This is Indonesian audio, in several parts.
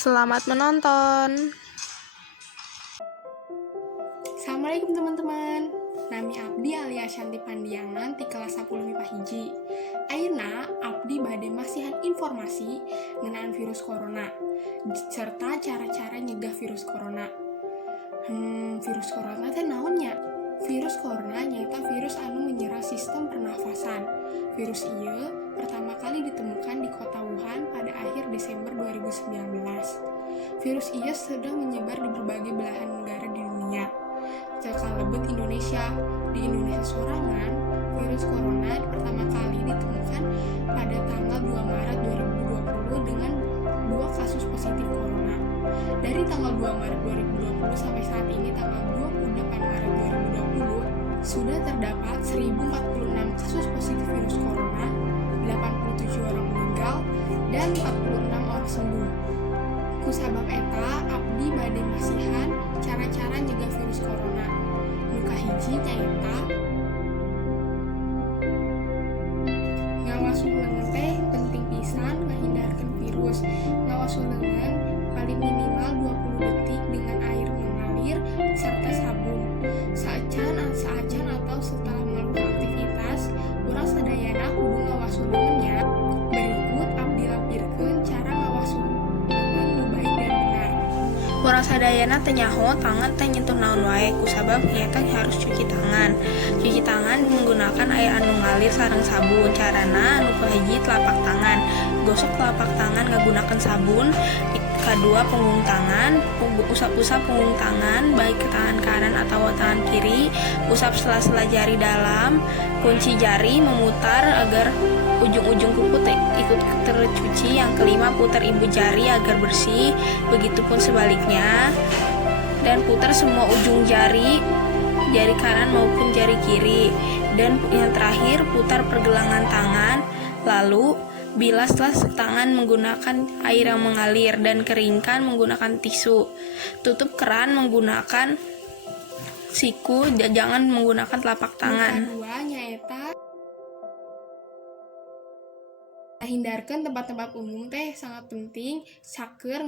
Selamat menonton. Assalamualaikum teman-teman. Nami Abdi alias Shanti Pandiangan di kelas 10 MIPA hiji. Ayeuna Abdi bade masihan informasi ngenaan virus corona serta cara-cara nyegah virus corona. Virus corona teh naonnya? Virus corona nyata virus anu menyerang sistem pernafasan. Virus ieu pertama kali ditemukan di kota Wuhan pada akhir Desember 2019. Virus ieu sedang menyebar di berbagai belahan negara di dunia. Kalebet Indonesia. Di Indonesia sorangan, virus corona pertama kali ditemukan pada tanggal 2 Maret 2020 dengan 2 kasus positif corona. Dari tanggal 2 Maret 2020 sampai saat ini tanggal 28 Maret 2020 sudah terdapat 1046 kasus positif virus corona, 87 orang meninggal, dan 46 orang sembuh. Kusabab eta, Abdi bade masihan cara-cara nyegah virus corona. Nuka hiji nyaeta ngawasuh leungeun teh penting pisan ngahindarkeun virus. Ngawasuh leungeun paling minimal 20 detik dengan air mengalir serta sabun. Saacan atau setelah melakukan aktivitas, urang sadayana kudu ngawasuh leungeunnya. Berikut Abdi lampirkeun cara ngawasuh leungeun nu baik dan benar. Urang sadayana teh nyaho tangan teh nyentuh naon wae, kusabab nyaeta harus cuci tangan. Cuci tangan menggunakan air anu ngalir sareng sabun. Carana anu kahiji telapak tangan. Gosok telapak tangan nggunakeun sabun. Kedua punggung tangan, usap-usap punggung tangan baik ke tangan kanan atau tangan kiri. Usap sela-sela jari dalam, kunci jari memutar agar ujung-ujung kuku ikut tercuci. Yang kelima, putar ibu jari agar bersih. Begitupun sebaliknya. Dan putar semua ujung jari kanan maupun jari kiri. Dan yang terakhir, putar pergelangan tangan. Lalu bilaslah tangan menggunakan air yang mengalir dan keringkan menggunakan tisu. Tutup keran menggunakan siku dan jangan menggunakan telapak tangan. Kedua nyaeta hindarkan tempat-tempat umum teh sangat penting saker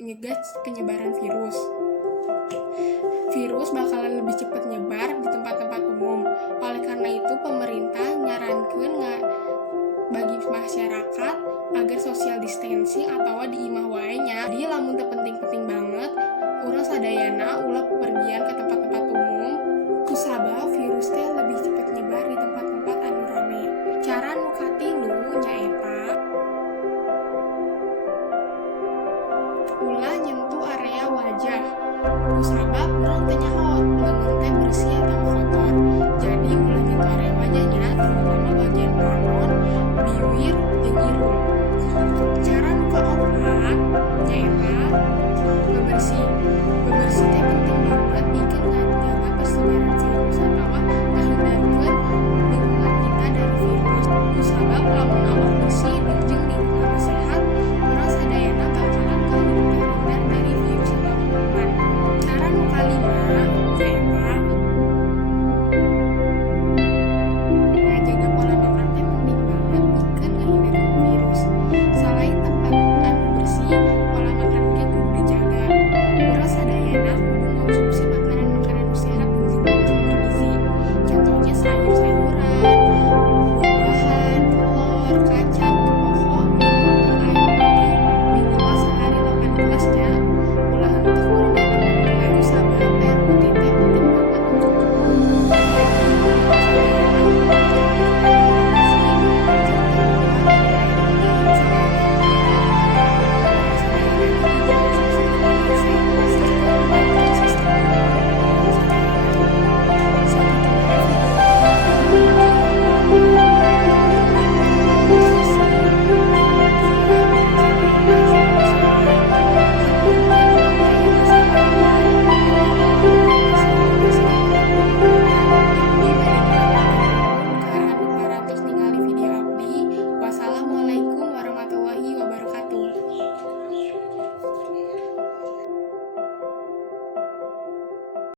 nyegah penyebaran virus. Virus bakalan lebih cepat nyebar di tempat-tempat umum. Oleh karena itu pemerintah nyarankeun bagi masyarakat agar social distancing atau di imah wae nya. Jadi lamun teu penting-penting banget urang sadayana ulah bepergian ke tempat-tempat umum kusabab virus teh lebih cepat nyebar di tempat-tempat anu rame. Cara nu katilu nyaeta ulah nyentuh area wajah. Kusabab urang teh nyaho leungeun teh bersih atau kotor. Jadi ulah nyentuh area wajahnya terutama bagian panon, bibir,